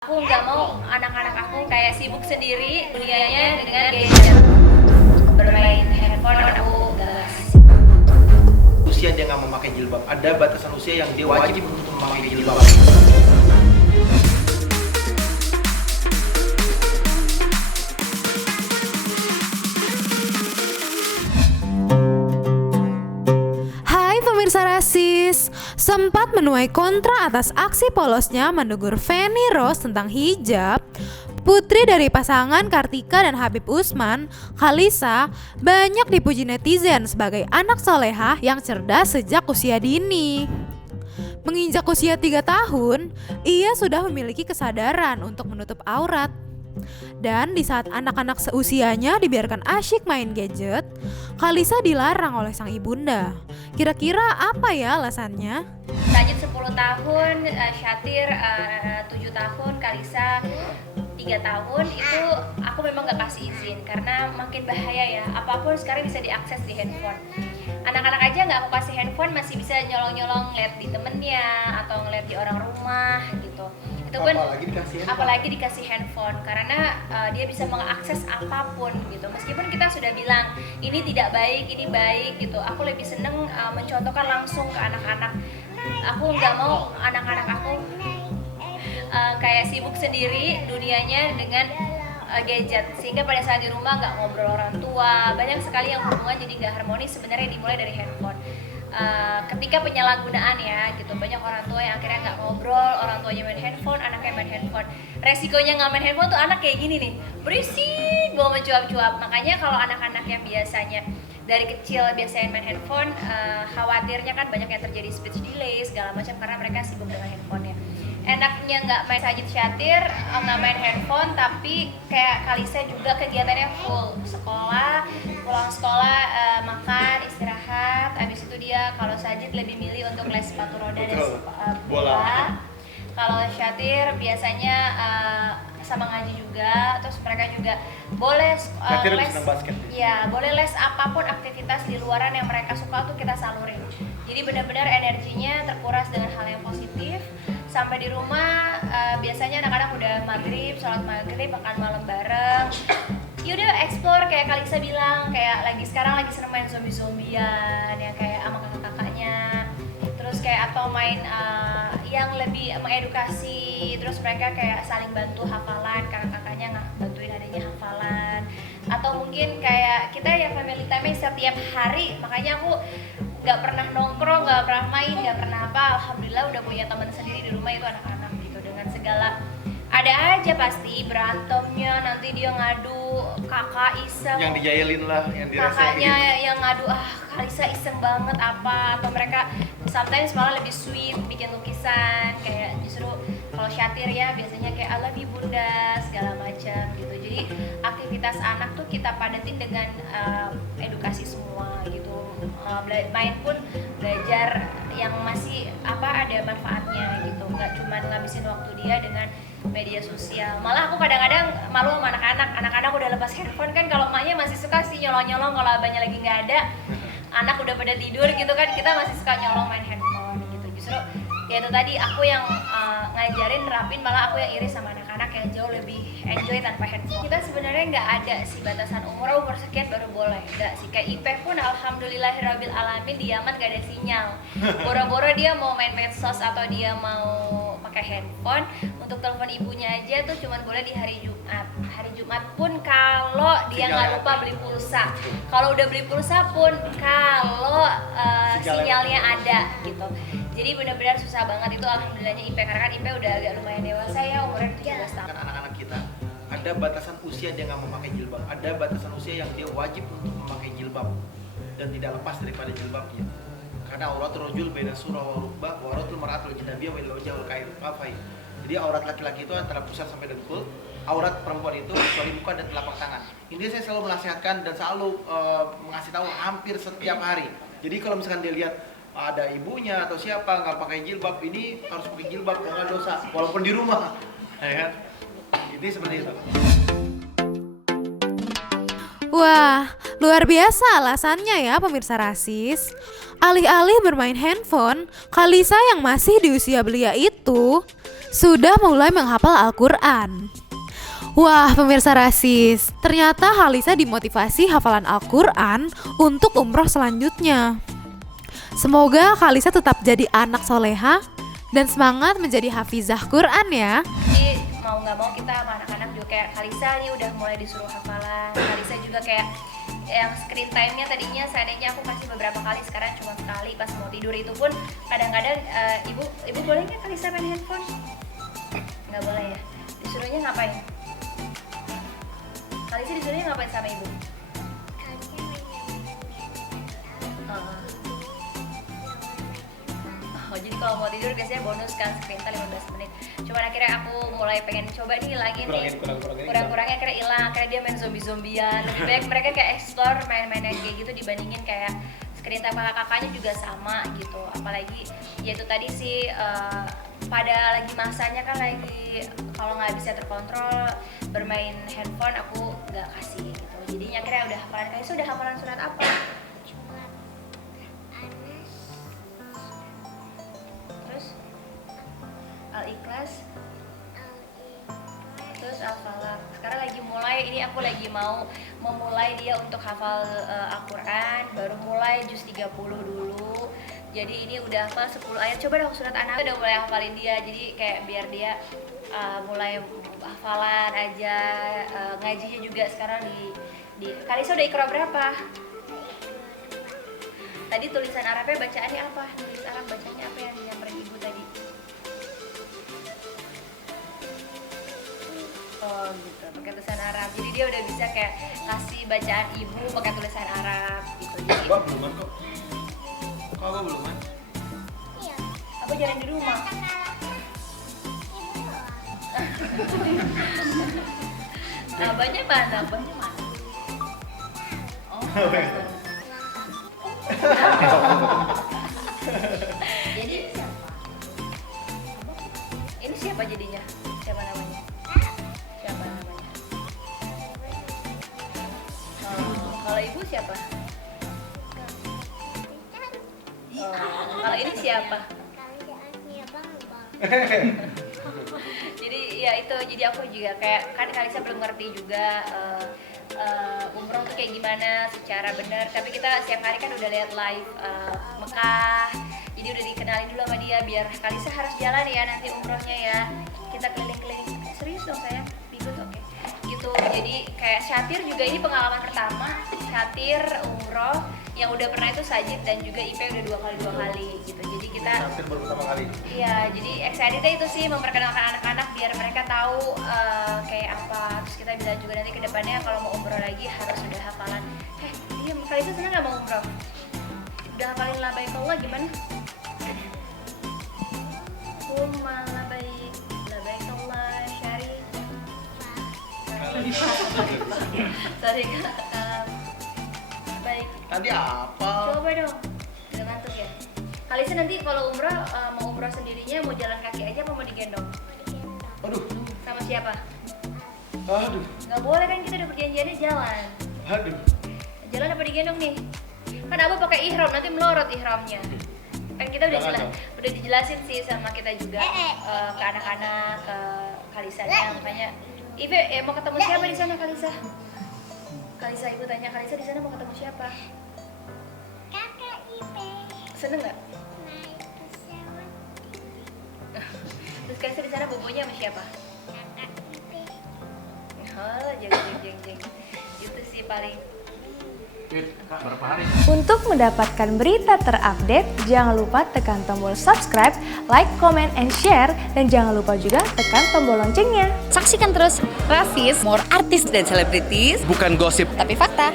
Aku nggak mau anak-anak aku kayak sibuk sendiri dunianya dengan gadget, bermain handphone. Aku nggak. Usia dia nggak memakai jilbab, ada batasan usia yang dia wajib untuk memakai jilbab. Hai pemirsa rasis, sempat menuai kontra atas aksi polosnya menegur Feni Rose tentang hijab. Putri dari pasangan Kartika dan Habib Usman, Khalisa, banyak dipuji netizen sebagai anak solehah yang cerdas sejak usia dini. Menginjak usia 3 tahun, ia sudah memiliki kesadaran untuk menutup aurat. Dan di saat anak-anak seusianya dibiarkan asyik main gadget, Khalisa dilarang oleh sang ibunda. Kira-kira apa ya alasannya? Sajid 10 tahun, Syatir 7 tahun, Kalisa 3 tahun. Itu aku memang gak kasih izin karena makin bahaya ya. Apapun sekarang bisa diakses di handphone. Anak-anak aja gak aku kasih handphone masih bisa nyolong-nyolong ngeliat di temennya atau ngeliat di orang rumah gitu. Itu pun apalagi dikasih handphone karena dia bisa mengakses apapun gitu. Meskipun kita sudah bilang ini tidak baik, ini baik gitu. Aku lebih seneng mencontohkan langsung ke anak-anak. Aku nggak mau anak-anak aku kayak sibuk sendiri dunianya dengan gadget, sehingga pada saat di rumah nggak ngobrol orang tua. Banyak sekali yang hubungan jadi nggak harmonis sebenarnya dimulai dari handphone. Ketika penyalahgunaan ya gitu, banyak orang tua yang akhirnya nggak ngobrol, orang tuanya main handphone, anaknya main handphone. Resikonya nggak main handphone tuh anak kayak gini nih, berisik, bawa mencuap-cuap. Makanya kalau anak-anak yang biasanya dari kecil biasanya main handphone, khawatirnya kan banyak yang terjadi speech delay segala macam karena mereka sibuk dengan handphonenya. Enaknya nggak main Sajid Syatir, nggak main handphone, tapi kayak Kalisa juga kegiatannya full sekolah, pulang sekolah, makan, istirahat. Abis itu dia kalau Sajid lebih milih untuk les sepatu roda dan bola. Kalau Syatir biasanya sama ngaji juga, terus mereka juga boleh les, ya boleh les apapun aktivitas di luaran yang mereka suka tuh kita salurin. Jadi benar-benar energinya terkuras dengan hal yang positif. Sampai di rumah biasanya anak-anak udah maghrib, sholat maghrib, makan malam bareng. Yaudah explore kayak Kalisa bilang, kayak sekarang lagi seneng main zombie-zombian ya kayak sama kakak-kakaknya. Terus kayak atau main yang lebih mengedukasi, terus mereka kayak saling bantu hafalan, kakak-kakaknya bantuin adanya hafalan. Atau mungkin kayak kita yang family time setiap hari, makanya aku gak pernah nongkrong, gak pernah main, gak pernah apa. Alhamdulillah udah punya teman sendiri di rumah, itu anak-anak gitu. Dengan segala, ada aja pasti berantemnya, nanti dia ngadu, kakak iseng, yang dijailin lah, yang dirasain. kakaknya yang ngadu, Kalisa iseng banget apa. Atau mereka sometimes malah lebih sweet, bikin lukisan. Kayak justru kalau Syatir ya biasanya kayak I love you bunda, segala macam gitu. Jadi aktivitas anak tuh kita padatin dengan edukasi semua gitu. Main pun belajar yang masih ada manfaatnya gitu, nggak cuma ngabisin waktu dia dengan media sosial. Malah aku kadang-kadang malu sama anak-anak udah lepas handphone kan, kalau emaknya masih suka sih nyolong-nyolong kalau abahnya lagi nggak ada, anak udah pada tidur gitu kan, kita masih suka nyolong main handphone gitu. Justru ya itu tadi aku yang ngajarin, nerapin, malah aku yang iri sama anak-anak yang jauh lebih enjoy tanpa handphone. Kita sebenarnya nggak ada sih batasan umur sekian baru boleh, nggak sih. Kayak Ipeh pun alhamdulillahirabbil alamin di Yaman gak ada sinyal. Boro-boro dia mau main medsos atau dia mau pakai handphone, untuk telepon ibunya aja tuh cuman boleh di hari Jumat. Hari Jumat pun kalau dia nggak lupa beli pulsa. Kalau udah beli pulsa pun kalau sinyalnya ada gitu. Jadi benar-benar susah banget itu, alhamdulillahnya Ipe, karena kan Ipe udah agak lumayan dewasa ya, umurnya 17 tahun. Anak-anak kita ada batasan usia dia nggak memakai jilbab, ada batasan usia yang dia wajib untuk memakai jilbab dan tidak lepas daripada jilbabnya. Karena auratul rajul baina surah wa rukbah wa auratul mar'atul jinabiyyah wa wajhul kafai. Jadi aurat laki-laki itu antara pusat sampai dengkul, aurat perempuan itu kecuali muka dan telapak tangan. Ini saya selalu menasihatkan dan selalu mengasih tahu hampir setiap hari. Jadi kalau misalkan dia lihat ada ibunya atau siapa nggak pakai jilbab, ini harus pakai jilbab, jangan dosa walaupun di rumah, ya kan? Jadi seperti itu. Wah, luar biasa alasannya ya pemirsa rasis. Alih-alih bermain handphone, Khalisa yang masih di usia belia itu sudah mulai menghafal Al-Quran. Wah, pemirsa rasis, ternyata Khalisa dimotivasi hafalan Al-Quran untuk umroh selanjutnya. Semoga Khalisa tetap jadi anak soleha dan semangat menjadi hafizah Quran ya. Jadi mau nggak mau kita sama anak-anak juga kayak Khalisa nih udah mulai disuruh hafalan. Khalisa juga kayak yang screen time-nya tadinya seandainya aku kasih beberapa kali, sekarang cuma sekali pas mau tidur. Itu pun kadang-kadang ibu boleh nggak Khalisa main handphone? Nggak boleh ya. Disuruhnya ngapain? Khalisa disuruhnya ngapain sama ibu? Oh, jadi kalau mau tidur biasanya bonus kan screen time 15 menit. Cuman akhirnya aku mulai pengen coba nih lagi nih. Kurang-kurangnya akhirnya hilang, akhirnya dia main zombie-zombian. Lebih banyak mereka kayak explore main-mainan kayak gitu dibandingin kayak screen time kakak-kakaknya juga sama gitu. Apalagi ya itu tadi sih pada lagi masanya kan lagi kalau nggak bisa terkontrol bermain handphone aku nggak kasih gitu. Jadinya akhirnya udah hafalan. Kayak sudah hafalan surat apa? Al-Ikhlas, terus Al-Falaq. Sekarang lagi mulai, ini aku lagi mau memulai dia untuk hafal Al-Quran. Baru mulai juz 30 dulu. Jadi ini udah hafal 10 ayat. Coba dong surat An-Nahl udah mulai hafalin dia. Jadi kayak biar dia mulai hafalan aja. Ngajinya juga sekarang di Khalisa udah Iqra berapa? Tadi tulisan Arabnya bacaannya apa? Tulis Arab bacanya apa yang nyamperin ibu tadi? Oh gitu, pakai tulisan Arab. Jadi dia udah bisa kayak kasih bacaan ibu pakai tulisan Arab gitu. Jadi Abah beluman kok. Kok Abah beluman? Iya. aku jalan di rumah. Abahnya mana? Abahnya mana? Oh. Jadi ini siapa jadinya? Siapa namanya? Siapa namanya? Kalau ibu siapa? Kalau ini siapa? Jadi ya itu, jadi aku juga kayak kan Khalisa belum ngerti juga umroh tuh kayak gimana secara benar, tapi kita setiap hari kan udah lihat live Mekah, jadi udah dikenalin dulu sama dia biar Khalisa harus jalan ya nanti umrohnya ya, kita keliling-keliling. Serius dong sayang, bigut oke. Gitu, jadi kayak Syatir juga ini pengalaman pertama, Syatir umroh yang udah pernah itu Sajid dan juga Ipe udah dua kali gitu. Jadi kita Hampir baru pertama kali. iya, jadi excitednya itu sih memperkenalkan anak-anak biar mereka tahu kayak apa. Terus kita bilang juga nanti kedepannya kalau mau umroh lagi harus sudah hafalan. Iya, Khalisa senang nggak mau umroh? Udah hafalin labaik Allah gimana? Umma labaik, labaik Allah syari. Sorry kak. Baik. Tadi apa? Coba dong. Udah ngantuk ya? Khalisa nanti kalau umroh mau umroh sendirinya mau jalan kaki aja apa mau digendong? Aduh. Sama siapa? Aduh. Nggak boleh kan, kita udah perjanjiannya jalan. Aduh. Jalan apa digendong nih? Kan Abah pakai ihram, nanti melorot ihramnya. Kan kita Jangan dong. udah dijelasin sih sama kita juga ke anak-anak, ke Khalisanya, makanya Ibe mau ketemu siapa di sana Khalisa? Khalisa, ibu tanya Khalisa di sana mau ketemu siapa? Kakak Ipe Seneng nggak? naik pesawat Terus Khalisa di sana bobonya sama siapa? kakak Ipe. Oh, jeng. Itu sih paling. Kak, berapa hari? Untuk mendapatkan berita terupdate, jangan lupa tekan tombol subscribe, like, comment, and share, dan jangan lupa juga tekan tombol loncengnya. Saksikan terus Rasis, more artis dan selebritis, Bukan gosip. tapi fakta.